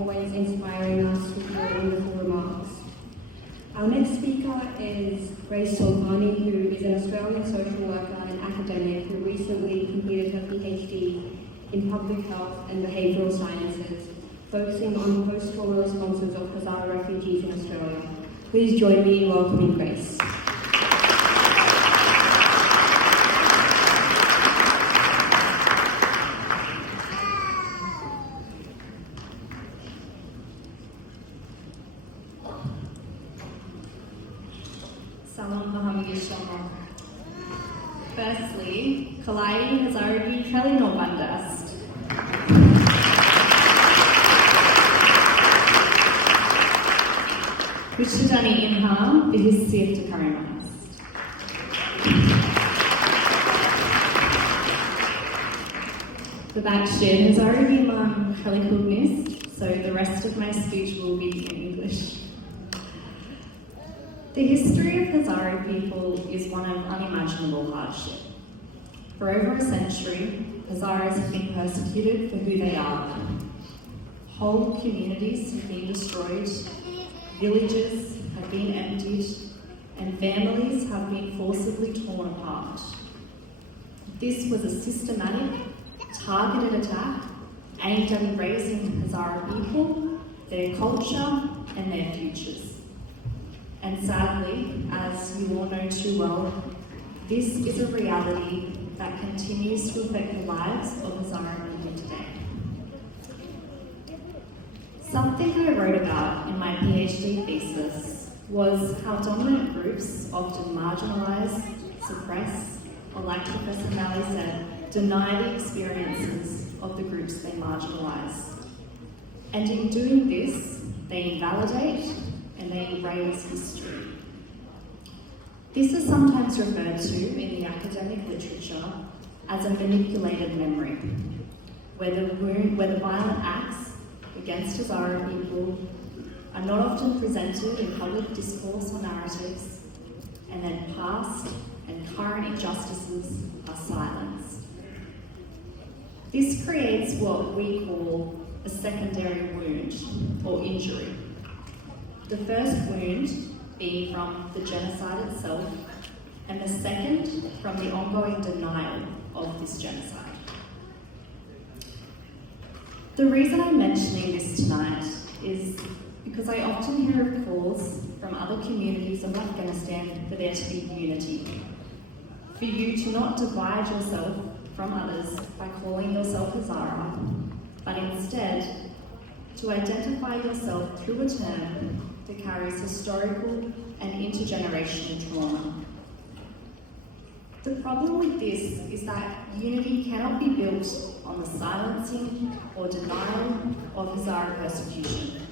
Always inspiring us with your wonderful remarks. Our next speaker is Grace Solvani, who is an Australian social worker and academic who recently completed her PhD in public health and behavioural sciences, focusing on post-trauma responses of Hazara refugees in Australia. Please join me in welcoming Grace. Firstly, Kalai Hazara Kelly no Bandast. Wichitani Inha, the history of Takarimas. The backshed has already been Helikugnis, so the rest of my speech will be in English. The history of Hazara people is one of unimaginable hardship. For over a century, Hazaras have been persecuted for who they are. Whole communities have been destroyed, villages have been emptied, and families have been forcibly torn apart. This was a systematic, targeted attack aimed at erasing Hazara people, their culture, and their futures. And sadly, as you all know too well, this is a reality that continues to affect the lives of Hazara people today. Something I wrote about in my PhD thesis was how dominant groups often marginalise, suppress, or like Professor Malley said, deny the experiences of the groups they marginalise. And in doing this, they invalidate and they erase history. This is sometimes referred to in the academic literature as a manipulated memory, where the violent acts against Hazara people are not often presented in public discourse or narratives, and then past and current injustices are silenced. This creates what we call a secondary wound or injury. The first wound being from the genocide itself, and the second from the ongoing denial of this genocide. The reason I'm mentioning this tonight is because I often hear of calls from other communities of Afghanistan for there to be unity, for you to not divide yourself from others by calling yourself Hazara, but instead to identify yourself through a term that carries historical and intergenerational trauma. The problem with this is that unity cannot be built on the silencing or denial of Hazara persecution.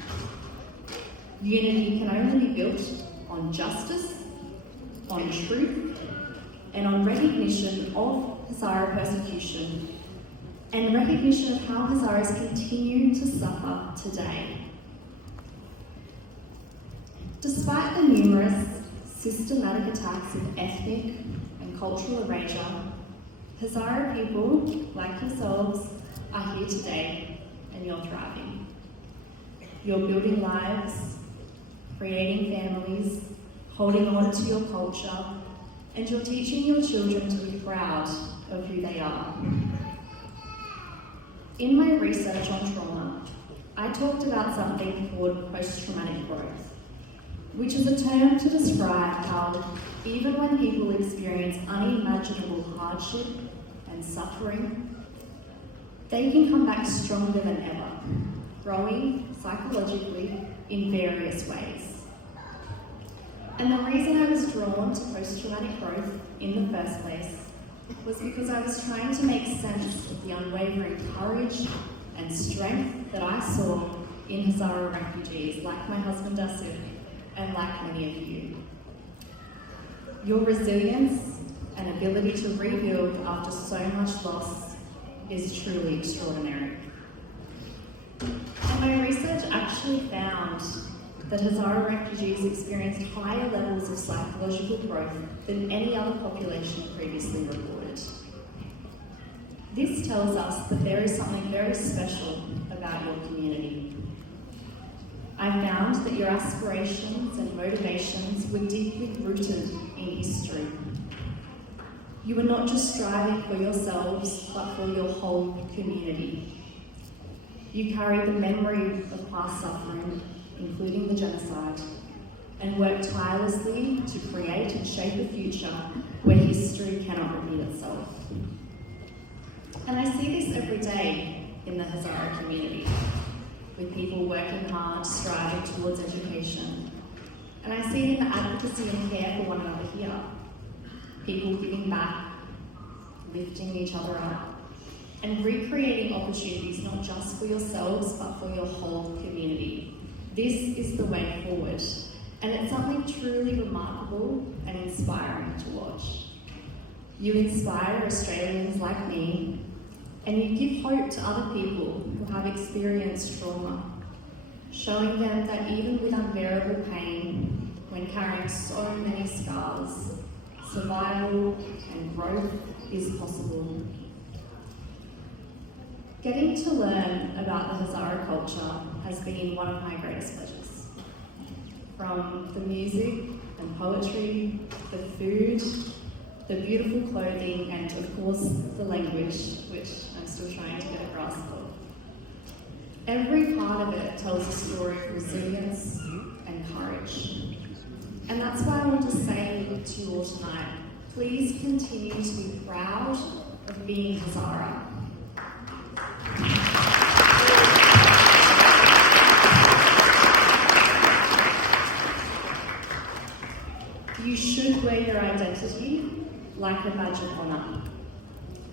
Unity can only be built on justice, on truth, and on recognition of Hazara persecution, and recognition of how Hazaras continue to suffer today. Despite the numerous systematic attacks of ethnic and cultural erasure, Hazara people, like yourselves, are here today and you're thriving. You're building lives, creating families, holding on to your culture, and you're teaching your children to be proud of who they are. In my research on trauma, I talked about something called post-traumatic growth, which is a term to describe how even when people experience unimaginable hardship and suffering, they can come back stronger than ever, growing psychologically in various ways. And the reason I was drawn to post-traumatic growth in the first place was because I was trying to make sense of the unwavering courage and strength that I saw in Hazara refugees like my husband Asif, and like many of you. Your resilience and ability to rebuild after so much loss is truly extraordinary. And my research actually found that Hazara refugees experienced higher levels of psychological growth than any other population previously reported. This tells us that there is something very special about your community. I found that your aspirations and motivations were deeply rooted in history. You were not just striving for yourselves, but for your whole community. You carry the memory of past suffering, including the genocide, and work tirelessly to create and shape a future where history cannot repeat itself. And I see this every day in the Hazara community, with people working hard, striving towards education. And I see it in the advocacy and care for one another here. People giving back, lifting each other up, and recreating opportunities not just for yourselves, but for your whole community. This is the way forward, and it's something truly remarkable and inspiring to watch. You inspire Australians like me, and you give hope to other people who have experienced trauma, showing them that even with unbearable pain, when carrying so many scars, survival and growth is possible. Getting to learn about the Hazara culture has been one of my greatest pleasures. From the music and poetry, the food, the beautiful clothing, and of course the language, which I'm still trying to get a grasp of. Every part of it tells a story of resilience and courage. And that's why I want to say to you all tonight, please continue to be proud of being Hazara. You should wear your identity like a badge of honour.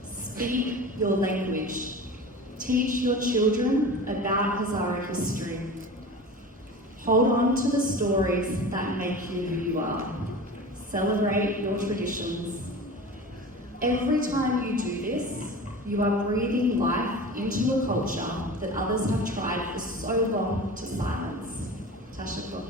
Speak your language. Teach your children about Hazara history. Hold on to the stories that make you who you are. Celebrate your traditions. Every time you do this, you are breathing life into a culture that others have tried for so long to silence. Tashakul.